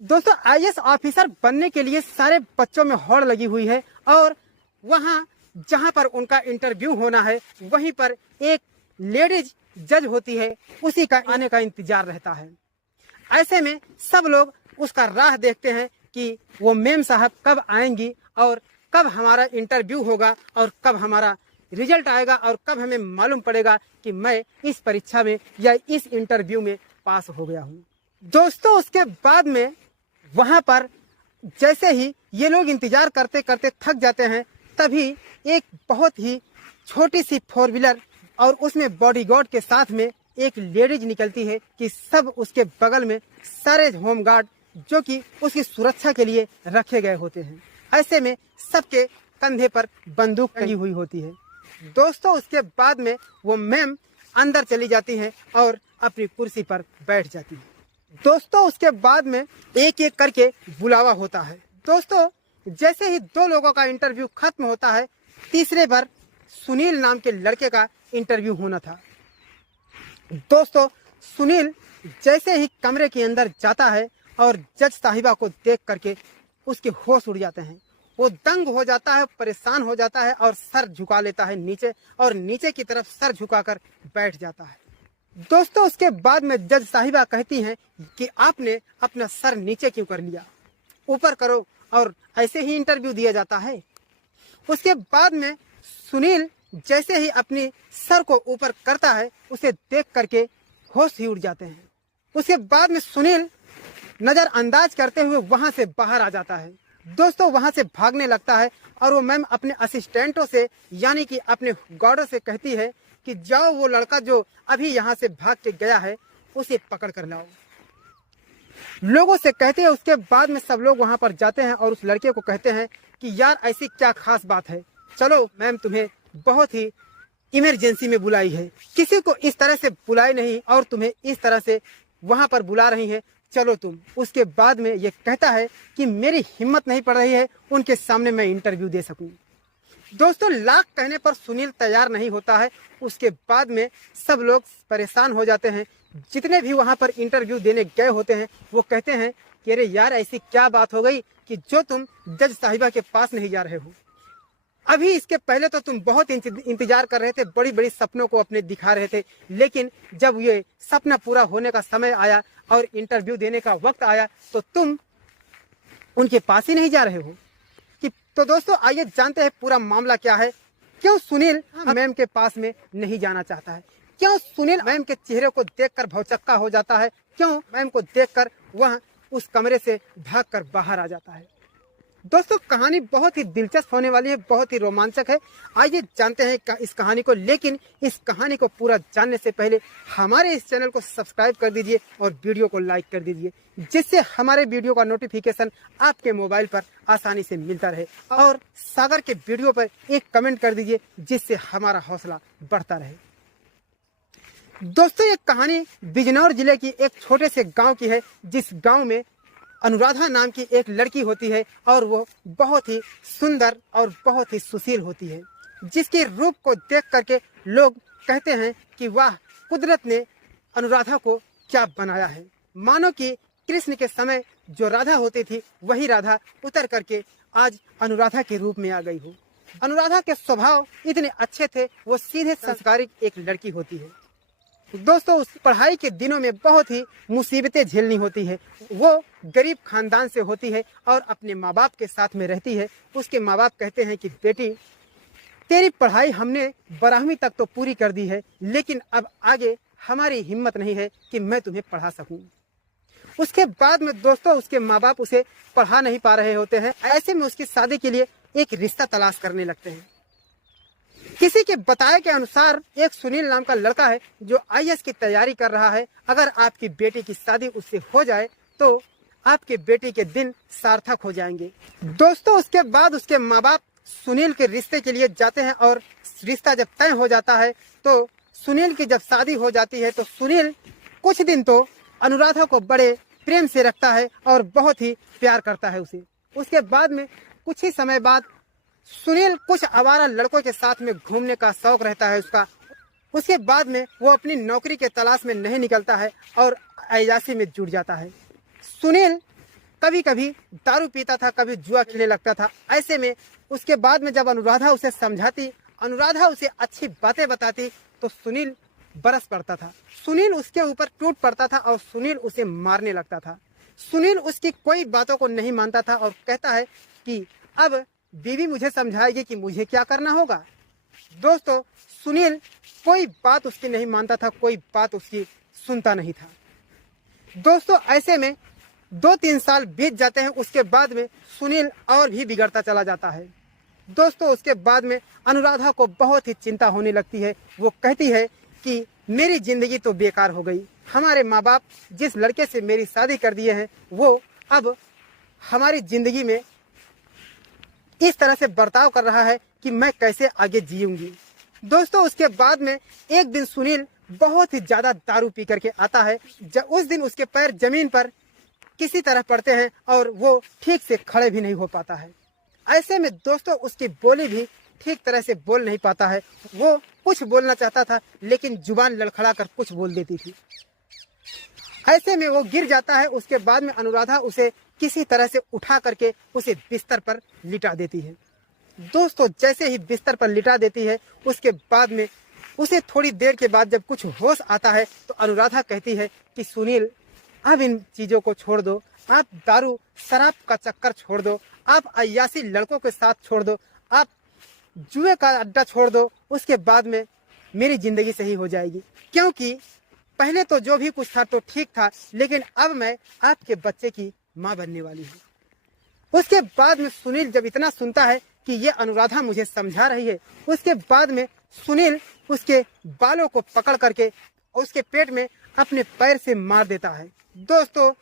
दोस्तों IAS officer बनने के लिए सारे बच्चों में होड़ लगी हुई है और वहाँ जहाँ पर उनका इंटरव्यू होना है वहीं पर एक लेडीज जज होती है, उसी का आने का इंतजार रहता है। ऐसे में सब लोग उसका राह देखते हैं कि वो मेम साहब कब आएंगी और कब हमारा इंटरव्यू होगा और कब हमारा रिजल्ट आएगा और कब हमें मालूम पड़ेगा कि मैं इस परीक्षा में या इस इंटरव्यू में पास हो गया हूँ। दोस्तों उसके बाद में वहाँ पर जैसे ही ये लोग इंतजार करते करते थक जाते हैं, तभी एक बहुत ही छोटी सी 4 व्हीलर और उसमें बॉडीगार्ड के साथ में एक लेडीज निकलती है कि सब उसके बगल में सारे होमगार्ड जो कि उसकी सुरक्षा के लिए रखे गए होते हैं। ऐसे में सबके कंधे पर बंदूक टंगी हुई होती है। दोस्तों उसके बाद में वो मैम अंदर चली जाती हैं और अपनी कुर्सी पर बैठ जाती है। दोस्तों उसके बाद में एक एक करके बुलावा होता है। दोस्तों जैसे ही 2 लोगों का इंटरव्यू खत्म होता है, तीसरे बार सुनील नाम के लड़के का इंटरव्यू होना था। दोस्तों सुनील जैसे ही कमरे के अंदर जाता है और जज साहिबा को देख करके उसके होश उड़ जाते हैं। वो दंग हो जाता है, परेशान हो जाता है और सर झुका लेता है नीचे और नीचे की तरफ सर झुकाकर बैठ जाता है। दोस्तों उसके बाद में जज साहिबा कहती हैं कि आपने अपना सर नीचे क्यों कर लिया, ऊपर करो, और ऐसे ही इंटरव्यू दिया जाता है। उसके बाद में सुनील जैसे ही अपनी सर को ऊपर करता है, उसे देख करके होश ही उड़ जाते हैं। उसके बाद में सुनील नजरअंदाज करते हुए वहां से बाहर आ जाता है। दोस्तों वहां से भागने लगता है और वो मैम अपने असिस्टेंटों से यानी कि अपने गार्डों से कहती है कि जाओ वो लड़का जो अभी यहाँ से भाग के गया है उसे पकड़ कर लाओ। लोगों से कहते हैं। उसके बाद में सब लोग वहां पर जाते हैं और उस लड़के को कहते हैं कि यार ऐसी क्या खास बात है, चलो मैम तुम्हें बहुत ही इमरजेंसी में बुलाई है, किसी को इस तरह से बुलाई नहीं और तुम्हें इस तरह से वहां पर बुला रही है, चलो तुम। उसके बाद में ये कहता है कि मेरी हिम्मत नहीं पड़ रही है उनके सामने मैं इंटरव्यू दे सकूं। दोस्तों लाख कहने पर सुनील तैयार नहीं होता है। उसके बाद में सब लोग परेशान हो जाते हैं। जितने भी वहां पर इंटरव्यू देने गए होते हैं वो कहते हैं कि अरे यार ऐसी क्या बात हो गई कि जो तुम जज साहिबा के पास नहीं जा रहे हो। अभी इसके पहले तो तुम बहुत इंतजार कर रहे थे, बड़ी बड़ी सपनों को अपने दिखा रहे थे, लेकिन जब ये सपना पूरा होने का समय आया और इंटरव्यू देने का वक्त आया तो तुम उनके पास ही नहीं जा रहे हो। तो दोस्तों आइए जानते हैं पूरा मामला क्या है। क्यों सुनील मैम के पास में नहीं जाना चाहता है, क्यों सुनील मैम के चेहरे को देखकर भौचक्का हो जाता है, क्यों मैम को देखकर वह उस कमरे से भागकर बाहर आ जाता है। दोस्तों कहानी बहुत ही दिलचस्प होने वाली है, बहुत ही रोमांचक है। आइए जानते हैं इस कहानी को, लेकिन इस कहानी को पूरा जानने से पहले हमारे इस चैनल को सब्सक्राइब कर दीजिए और वीडियो को लाइक कर दीजिए, जिससे हमारे वीडियो का नोटिफिकेशन आपके मोबाइल पर आसानी से मिलता रहे। और सागर के वीडियो पर एक कमेंट कर दीजिए, जिससे हमारा हौसला बढ़ता रहे। दोस्तों ये कहानी बिजनौर जिले की एक छोटे से गाँव की है, जिस गाँव में अनुराधा नाम की एक लड़की होती है और वो बहुत ही सुंदर और बहुत ही सुशील होती है, जिसके रूप को देख करके लोग कहते हैं कि वाह कुदरत ने अनुराधा को क्या बनाया है। मानो कि कृष्ण के समय जो राधा होती थी वही राधा उतर करके आज अनुराधा के रूप में आ गई हो। अनुराधा के स्वभाव इतने अच्छे थे, वो सीधे संस्कारिक एक लड़की होती है। दोस्तों उस पढ़ाई के दिनों में बहुत ही मुसीबतें झेलनी होती है। वो गरीब खानदान से होती है और अपने माँ बाप के साथ में रहती है। उसके माँ बाप कहते हैं कि बेटी तेरी पढ़ाई हमने 12वीं तक तो पूरी कर दी है, लेकिन अब आगे हमारी हिम्मत नहीं है कि मैं तुम्हें पढ़ा सकूं। उसके बाद में दोस्तों उसके माँ बाप उसे पढ़ा नहीं पा रहे होते हैं। ऐसे में उसकी शादी के लिए एक रिश्ता तलाश करने लगते हैं। किसी के बताए के अनुसार एक सुनील नाम का लड़का है जो आईएएस की तैयारी कर रहा है। अगर आपकी बेटी की शादी उससे हो जाए तो आपके बेटी के दिन सार्थक हो जाएंगे। दोस्तों उसके बाद उसके माँ बाप सुनील के रिश्ते के लिए जाते हैं और रिश्ता जब तय हो जाता है तो सुनील की जब शादी हो जाती है तो सुनील कुछ दिन तो अनुराधा को बड़े प्रेम से रखता है और बहुत ही प्यार करता है उसे। उसके बाद में कुछ ही समय बाद सुनील कुछ आवारा लड़कों के साथ में घूमने का शौक रहता है उसका। उसके बाद में वो अपनी नौकरी के तलाश में नहीं निकलता है और अयाशी में जुट जाता है। सुनील कभी कभी दारू पीता था, कभी जुआ खेलने लगता था। ऐसे में उसके बाद में जब अनुराधा उसे समझाती, अनुराधा उसे अच्छी बातें बताती, तो सुनील बरस पड़ता था। सुनील उसके ऊपर टूट पड़ता था और सुनील उसे मारने लगता था। सुनील उसकी कोई बातों को नहीं मानता था और कहता है कि अब बीवी मुझे समझाएगी कि मुझे क्या करना होगा। दोस्तों, सुनील कोई बात उसकी नहीं मानता था, कोई बात उसकी सुनता नहीं था। दोस्तों, ऐसे में 2-3 साल बीत जाते हैं। उसके बाद में सुनील और भी बिगड़ता चला जाता है। दोस्तों, उसके बाद में अनुराधा को बहुत ही चिंता होने लगती है। वो कहती है कि मेरी जिंदगी तो बेकार हो गई। हमारे माँ बाप जिस लड़के से मेरी शादी कर दिए हैं, वो अब हमारी जिंदगी में इस तरह से बर्ताव कर रहा है कि मैं कैसे आगे जीऊंगी। दोस्तों, उसके बाद में एक दिन सुनील बहुत ही ज्यादा दारू पी करके आता है। उस दिन उसके पैर जमीन पर किसी तरह पड़ते हैं और वो ठीक से खड़े भी नहीं हो पाता है। ऐसे में दोस्तों, उसकी बोली भी ठीक तरह से बोल नहीं पाता है। वो कुछ बोलना चाहता था लेकिन जुबान लड़खड़ा कर कुछ बोल देती थी। ऐसे में वो गिर जाता है। उसके बाद में अनुराधा उसे किसी तरह से उठा करके उसे बिस्तर पर लिटा देती है। दोस्तों, जैसे ही बिस्तर पर लिटा देती है, उसके बाद में उसे थोड़ी देर के बाद जब कुछ होश आता है तो अनुराधा कहती है कि सुनील, अब इन चीजों को छोड़ दो, आप दारू शराब का चक्कर छोड़ दो, आप अय्यासी लड़कों के साथ छोड़ दो, आप जुए का अड्डा छोड़ दो। उसके बाद में मेरी जिंदगी सही हो जाएगी, क्योंकि पहले तो जो भी कुछ था तो ठीक था, लेकिन अब मैं आपके बच्चे की माँ बनने वाली हूँ। उसके बाद में सुनील जब इतना सुनता है कि ये अनुराधा मुझे समझा रही है, उसके बाद में सुनील उसके बालों को पकड़ करके उसके पेट में अपने पैर से मार देता है। दोस्तों,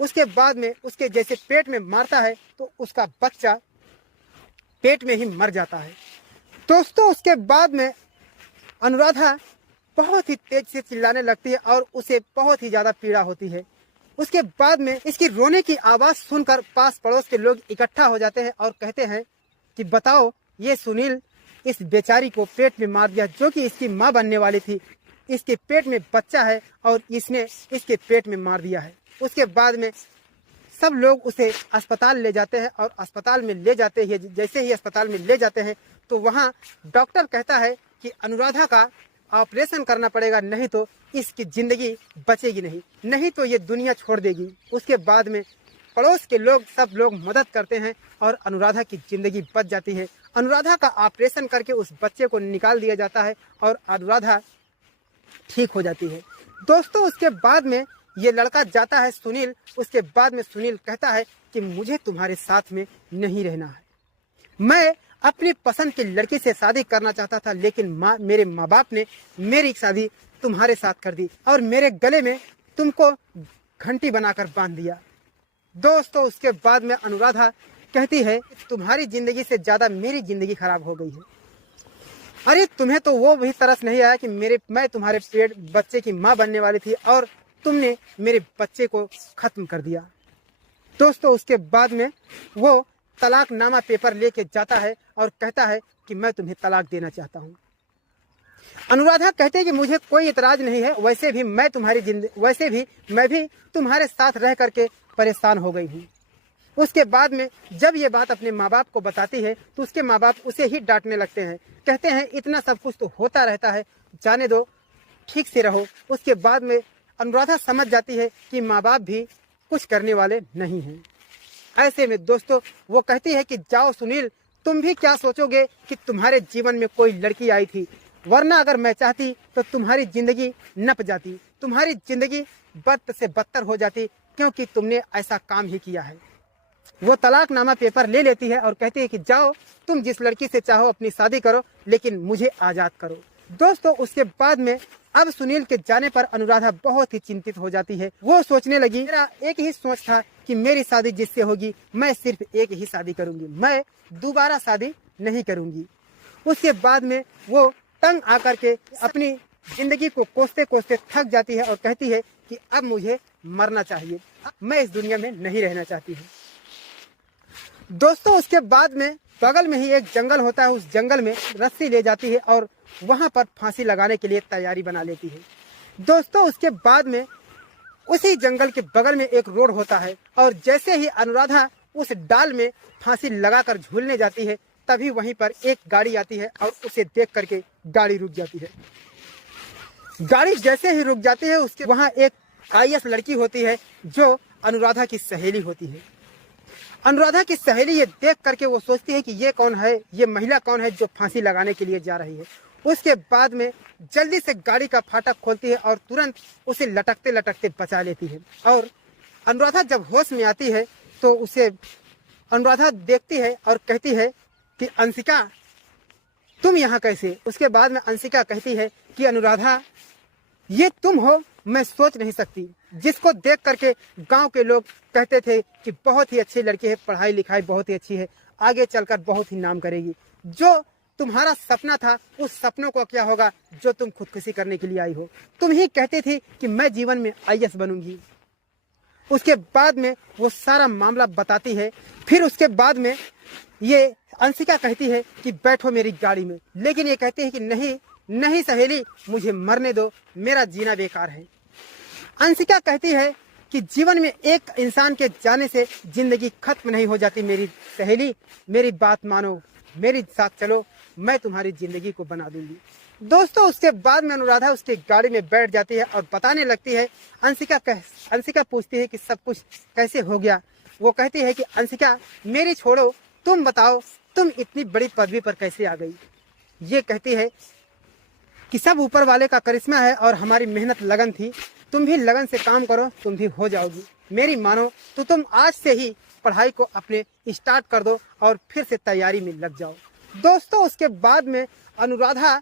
उसके बाद में उसके जैसे पेट में मारता है तो उसका बच्चा पेट में ही मर जाता है। दोस्तों, उसके बाद में अनुराधा बहुत ही तेज से चिल्लाने लगती है और उसे बहुत ही ज्यादा पीड़ा होती है। उसके बाद में इसकी रोने की आवाज सुनकर पास पड़ोस के लोग इकट्ठा हो जाते हैं और कहते हैं कि बताओ, ये सुनील इस बेचारी को पेट में मार दिया, जो कि इसकी माँ बनने वाली थी। इसके पेट में बच्चा है और इसने इसके पेट में मार दिया है। उसके बाद में सब लोग उसे अस्पताल ले जाते हैं और अस्पताल में ले जाते हैं। जैसे ही अस्पताल में ले जाते हैं तो वहाँ डॉक्टर कहता है कि अनुराधा का ऑपरेशन करना पड़ेगा, नहीं तो इसकी जिंदगी बचेगी नहीं, नहीं तो ये दुनिया छोड़ देगी। उसके बाद में पड़ोस के लोग सब लोग मदद करते हैं और अनुराधा की जिंदगी बच जाती है। अनुराधा का ऑपरेशन करके उस बच्चे को निकाल दिया जाता है और अनुराधा ठीक हो जाती है। दोस्तों, उसके बाद में ये लड़का जाता है सुनील। उसके बाद में सुनील कहता है कि मुझे तुम्हारे साथ में नहीं रहना है। मैं अपनी पसंद की लड़की से शादी करना चाहता था, लेकिन मेरे माँ बाप ने मेरी शादी तुम्हारे साथ कर दी और मेरे गले में तुमको घंटी बनाकर बांध दिया। दोस्तों, उसके बाद में अनुराधा कहती है तुम्हारी जिंदगी से ज्यादा मेरी जिंदगी खराब हो गई है। अरे, तुम्हें तो वो भी तरस नहीं आया कि मैं तुम्हारे पेट बच्चे की माँ बनने वाली थी और तुमने मेरे बच्चे को खत्म कर दिया। दोस्तों, उसके बाद में वो तलाकनामा पेपर लेके जाता है और कहता है कि मैं तुम्हें तलाक देना चाहता हूँ। अनुराधा कहते हैं कि मुझे कोई इतराज नहीं है, वैसे भी मैं भी तुम्हारे साथ रह करके परेशान हो गई हूँ। उसके बाद में जब ये बात अपने माँ बाप को बताती है तो उसके माँ बाप उसे ही डांटने लगते हैं। कहते हैं इतना सब कुछ तो होता रहता है, जाने दो, ठीक से रहो। उसके बाद में अनुराधा समझ जाती है कि माँ बाप भी कुछ करने वाले नहीं हैं। ऐसे में दोस्तों, वो कहती है कि जाओ सुनील, तुम भी क्या सोचोगे कि तुम्हारे जीवन में कोई लड़की आई थी, वरना अगर मैं चाहती तो तुम्हारी जिंदगी नप जाती, तुम्हारी जिंदगी बद से बदतर हो जाती, क्योंकि तुमने ऐसा काम ही किया है। वो तलाकनामा पेपर ले लेती है और कहती है कि जाओ, तुम जिस लड़की से चाहो अपनी शादी करो, लेकिन मुझे आज़ाद करो। दोस्तों, उसके बाद में अब सुनील के जाने पर अनुराधा बहुत ही चिंतित हो जाती है। वो सोचने लगी, मेरा एक ही सोच था कि मेरी शादी जिससे होगी मैं सिर्फ एक ही शादी करूंगी, मैं दोबारा शादी नहीं करूंगी। उसके बाद में वो तंग आकर के अपनी जिंदगी को कोसते कोसते थक जाती है और कहती है कि अब मुझे मरना चाहिए, मैं इस दुनिया में नहीं रहना चाहती हूँ। दोस्तों, उसके बाद में बगल में ही एक जंगल होता है, उस जंगल में रस्सी ले जाती है और वहां पर फांसी लगाने के लिए तैयारी बना लेती है। दोस्तों, उसके बाद में उसी जंगल के बगल में एक रोड होता है और जैसे ही अनुराधा उस डाल में फांसी लगाकर झूलने जाती है तभी वहीं पर एक गाड़ी आती है और उसे देख करके गाड़ी रुक जाती है। गाड़ी जैसे ही रुक जाती है उसके वहां एक आईएएस लड़की होती है जो अनुराधा की सहेली होती है। अनुराधा की सहेली ये देख करके वो सोचती है कि ये कौन है, ये महिला कौन है जो फांसी लगाने के लिए जा रही है। उसके बाद में जल्दी से गाड़ी का फाटक खोलती है और तुरंत उसे लटकते लटकते बचा लेती है। और अनुराधा जब होश में आती है तो उसे अनुराधा देखती है और कहती है कि अंशिका तुम यहाँ कैसे। उसके बाद में अंशिका कहती है कि अनुराधा ये तुम हो, मैं सोच नहीं सकती। जिसको देख करके गांव के लोग कहते थे कि बहुत ही अच्छी लड़की है, पढ़ाई लिखाई बहुत ही अच्छी है, आगे चलकर बहुत ही नाम करेगी। जो तुम्हारा सपना था उस सपनों को क्या होगा जो तुम खुदकुशी करने के लिए आई हो। तुम ही कहती थी कि मैं जीवन में आईएएस बनूंगी। उसके बाद में वो सारा मामला बताती है। फिर उसके बाद में ये अंशिका कहती है कि बैठो मेरी गाड़ी में, लेकिन ये कहती है कि नहीं नहीं सहेली, मुझे मरने दो, मेरा जीना बेकार है। अंशिका कहती है कि जीवन में एक इंसान के जाने से जिंदगी खत्म नहीं हो जाती। मेरी सहेली मेरी बात मानो, मेरे साथ चलो, मैं तुम्हारी जिंदगी को बना दूंगी। दोस्तों उसके बाद में अनुराधा उसकी गाड़ी में बैठ जाती है और बताने लगती है। अंशिका पूछती है कि सब कुछ कैसे हो गया। वो कहती है कि अंशिका मेरी छोड़ो, तुम बताओ तुम इतनी बड़ी पदवी पर कैसे आ गई। ये कहती है कि सब ऊपर वाले का करिश्मा है और हमारी मेहनत लगन थी। तुम भी लगन से काम करो, तुम भी हो जाओगी। मेरी मानो तो तुम आज से ही पढ़ाई को अपने स्टार्ट कर दो और फिर से तैयारी में लग जाओ। दोस्तों उसके बाद में अनुराधा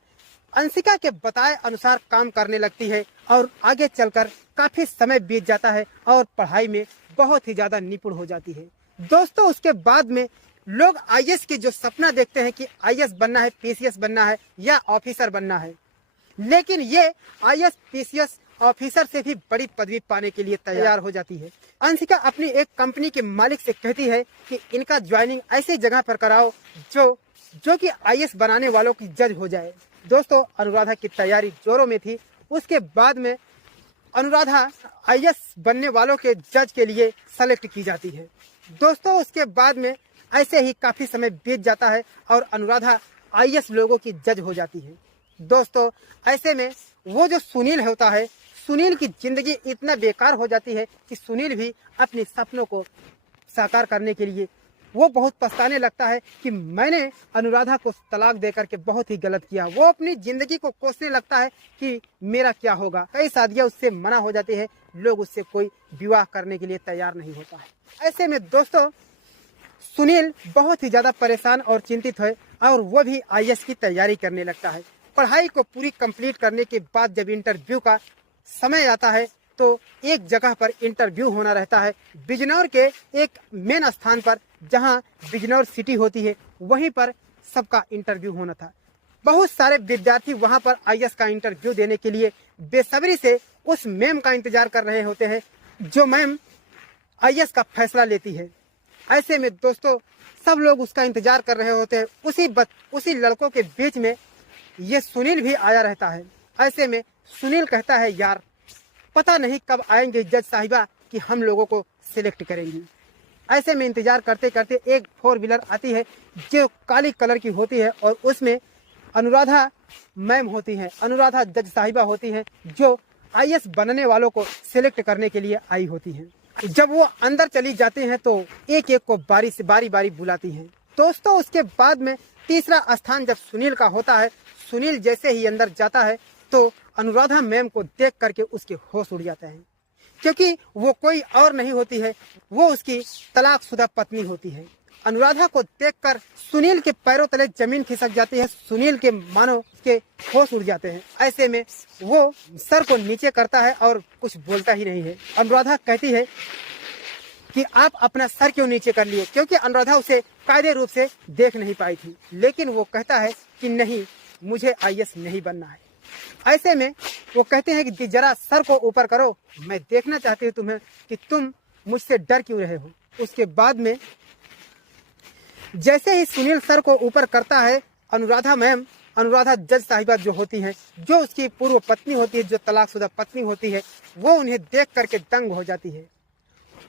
अंशिका के बताए अनुसार काम करने लगती है और आगे चलकर काफी समय बीत जाता है और पढ़ाई में बहुत ही ज्यादा निपुण हो जाती है। दोस्तों उसके बाद में लोग आईएएस के जो सपना देखते हैं कि आईएएस बनना है, पीसीएस बनना है या ऑफिसर बनना है, लेकिन ये आईएएस पीसीएस ऑफिसर से भी बड़ी पदवी पाने के लिए तैयार हो जाती है। अंशिका अपनी एक कंपनी के मालिक से कहती है कि इनका ज्वाइनिंग ऐसी जगह पर कराओ जो कि आईएएस बनाने वालों की जज हो जाए। दोस्तों अनुराधा की तैयारी जोरों में थी। उसके बाद में अनुराधा आईएएस बनने वालों के जज के लिए सेलेक्ट की जाती है। दोस्तों उसके बाद में ऐसे ही काफी समय बीत जाता है और अनुराधा आईएएस लोगों की जज हो जाती है। दोस्तों ऐसे में वो जो सुनील होता है, सुनील की जिंदगी इतना बेकार हो जाती है कि सुनील भी अपने सपनों को साकार करने के लिए वो बहुत पछताने लगता है कि मैंने अनुराधा को तलाक देकर के बहुत ही गलत किया। वो अपनी जिंदगी को कोसने लगता है कि मेरा क्या होगा। कई शादियां उससे मना हो जाती है, लोग उससे कोई विवाह करने के लिए तैयार नहीं होता है। ऐसे में दोस्तों सुनील बहुत ही ज्यादा परेशान और चिंतित है और वो भी आईएएस की तैयारी करने लगता है। पढ़ाई को पूरी कंप्लीट करने के बाद जब इंटरव्यू का समय आता है तो एक जगह पर इंटरव्यू होना रहता है। बिजनौर के एक मेन स्थान पर जहां बिजनौर सिटी होती है वहीं पर सबका इंटरव्यू होना था। बहुत सारे विद्यार्थी वहां पर आईएएस का इंटरव्यू देने के लिए बेसब्री से उस मैम का इंतजार कर रहे होते हैं जो मैम आईएएस का फैसला लेती है। ऐसे में दोस्तों सब लोग उसका इंतजार कर रहे होते हैं। उसी लड़कों के बीच में ये सुनील भी आया रहता है। ऐसे में सुनील कहता है यार पता नहीं कब आएंगे जज साहिबा कि हम लोगों को सिलेक्ट करेंगी। ऐसे में इंतजार करते करते एक 4 व्हीलर आती है जो काली कलर की होती है और उसमें अनुराधा मैम होती हैं, अनुराधा जज साहिबा होती हैं जो आईएएस बनने वालों को सिलेक्ट करने के लिए आई होती हैं। जब वो अंदर चली जाती हैं तो एक एक को बारी बारी बुलाती हैं। दोस्तों उसके बाद में तीसरा स्थान जब सुनील का होता है, सुनील जैसे ही अंदर जाता है तो अनुराधा मैम को देख करके उसके होश उड़ जाते हैं, क्योंकि वो कोई और नहीं होती है, वो उसकी तलाकशुदा पत्नी होती है। अनुराधा को देखकर सुनील के पैरों तले जमीन खिसक जाती है। सुनील के मानो के होश उड़ जाते हैं। ऐसे में वो सर को नीचे करता है और कुछ बोलता ही नहीं है। अनुराधा कहती है कि आप अपना सर क्यों नीचे कर लिए, क्योंकि अनुराधा उसे कायदे रूप से देख नहीं पाई थी। लेकिन वो कहता है कि नहीं, मुझे आईएएस नहीं बनना है। ऐसे में वो कहते हैं कि जरा सर को ऊपर करो, मैं देखना चाहती हूँ तुम्हें कि तुम मुझसे डर क्यों रहे हो। उसके बाद में जैसे ही सुनील सर को ऊपर करता है, अनुराधा मैम अनुराधा जज साहिबा जो होती हैं, जो उसकी पूर्व पत्नी होती है, जो तलाकशुदा पत्नी होती है, वो उन्हें देख करके दंग हो जाती है।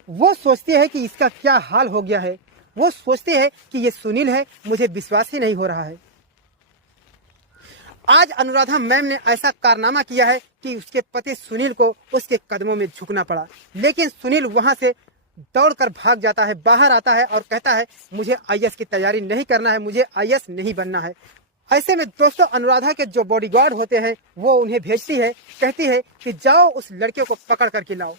वो सोचती है कि इसका क्या हाल हो गया है। वो सोचती है कि ये सुनील है, मुझे विश्वास ही नहीं हो रहा है। आज अनुराधा मैम ने ऐसा कारनामा किया है कि उसके पति सुनील को उसके कदमों में झुकना पड़ा। लेकिन सुनील वहां से दौड़कर भाग जाता है, बाहर आता है और कहता है मुझे आईएएस की तैयारी नहीं करना है, मुझे आईएएस नहीं बनना है। ऐसे में दोस्तों अनुराधा के जो बॉडीगार्ड होते हैं वो उन्हें भेजती है, कहती है कि जाओ उस लड़के को पकड़ करके लाओ।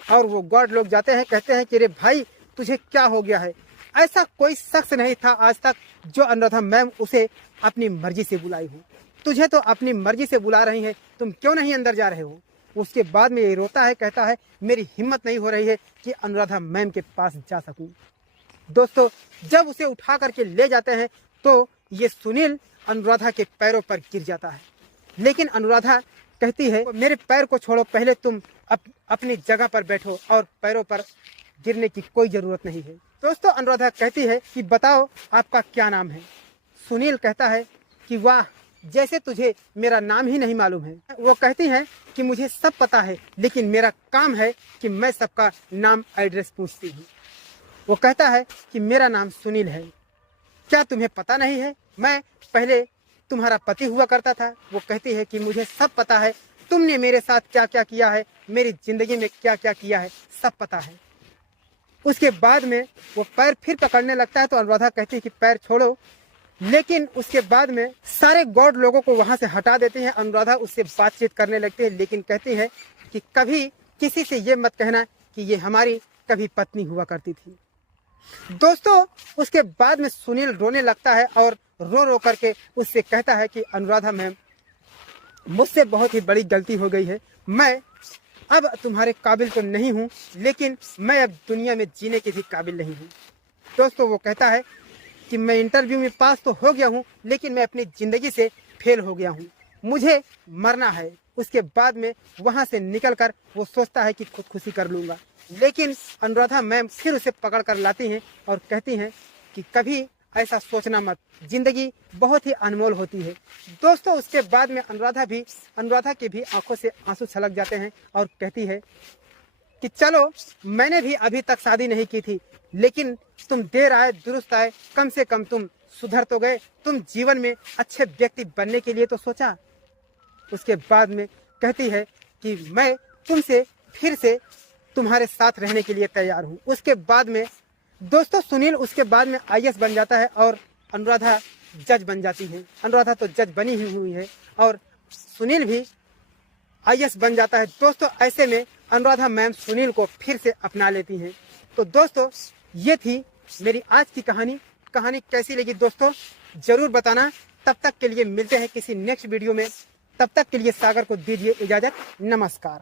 और वो गार्ड लोग जाते हैं, कहते हैं कि अरे भाई तुझे क्या हो गया है। ऐसा कोई शख्स नहीं था आज तक जो अनुराधा मैम उसे अपनी मर्जी से बुलाई हो। तुझे तो अपनी मर्जी से बुला रही है, तुम क्यों नहीं अंदर जा रहे हो। उसके बाद में ये रोता है, कहता है मेरी हिम्मत नहीं हो रही है कि अनुराधा मैम के पास जा सकूं। दोस्तों जब उसे उठा करके ले जाते हैं तो ये सुनील अनुराधा के पैरों पर गिर जाता है। लेकिन अनुराधा कहती है मेरे पैर को छोड़ो, पहले तुम अपनी जगह पर बैठो और पैरों पर गिरने की कोई जरूरत नहीं है। दोस्तों अनुराधा कहती है कि बताओ आपका क्या नाम है। सुनील कहता है कि वाह, जैसे तुझे मेरा नाम ही नहीं मालूम है। वो कहती है कि मुझे सब पता है, लेकिन मेरा काम है कि मैं सबका नाम एड्रेस पूछती हूँ। वो कहता है कि मेरा नाम सुनील है, क्या तुम्हें पता नहीं है, मैं पहले तुम्हारा पति हुआ करता था। वो कहती है कि मुझे सब पता है, तुमने मेरे साथ क्या क्या किया है, मेरी जिंदगी में क्या क्या किया है, सब पता है। उसके बाद में वो पैर फिर पकड़ने लगता है तो अनुराधा कहती है कि पैर छोड़ो। लेकिन उसके बाद में सारे गार्ड लोगों को वहां से हटा देती हैं। अनुराधा उससे बातचीत करने लगती है, लेकिन कहती है कि कभी किसी से ये मत कहना कि ये हमारी कभी पत्नी हुआ करती थी। दोस्तों उसके बाद में सुनील रोने लगता है और रो रो करके उससे कहता है कि अनुराधा मैम मुझसे बहुत ही बड़ी गलती हो गई है, मैं अब तुम्हारे काबिल तो नहीं हूँ, लेकिन मैं अब दुनिया में जीने के भी काबिल नहीं हूँ। दोस्तों वो कहता है कि मैं इंटरव्यू में पास तो हो गया हूँ, लेकिन मैं अपनी ज़िंदगी से फेल हो गया हूँ, मुझे मरना है। उसके बाद में वहाँ से निकलकर वो सोचता है कि खुदकुशी कर लूँगा। लेकिन अनुराधा मैम फिर उसे पकड़ कर लाती हैं और कहती हैं कि कभी ऐसा सोचना मत, जिंदगी बहुत ही अनमोल होती है। दोस्तों उसके बाद में अनुराधा की भी आंखों से आंसू छलक जाते हैं और कहती है कि चलो मैंने भी अभी तक शादी नहीं की थी, लेकिन तुम देर आए दुरुस्त आए, कम से कम तुम सुधर तो गए, तुम जीवन में अच्छे व्यक्ति बनने के लिए तो सोचा। उसके बाद में कहती है कि मैं तुमसे फिर से तुम्हारे साथ रहने के लिए तैयार हूँ। उसके बाद में दोस्तों सुनील उसके बाद में आईएएस बन जाता है और अनुराधा जज बन जाती है। अनुराधा तो जज बनी ही हुई है और सुनील भी आईएएस बन जाता है। दोस्तों ऐसे में अनुराधा मैम सुनील को फिर से अपना लेती हैं। तो दोस्तों ये थी मेरी आज की कहानी कैसी लगी दोस्तों जरूर बताना। तब तक के लिए मिलते हैं किसी नेक्स्ट वीडियो में, तब तक के लिए सागर को दीजिए इजाजत। नमस्कार।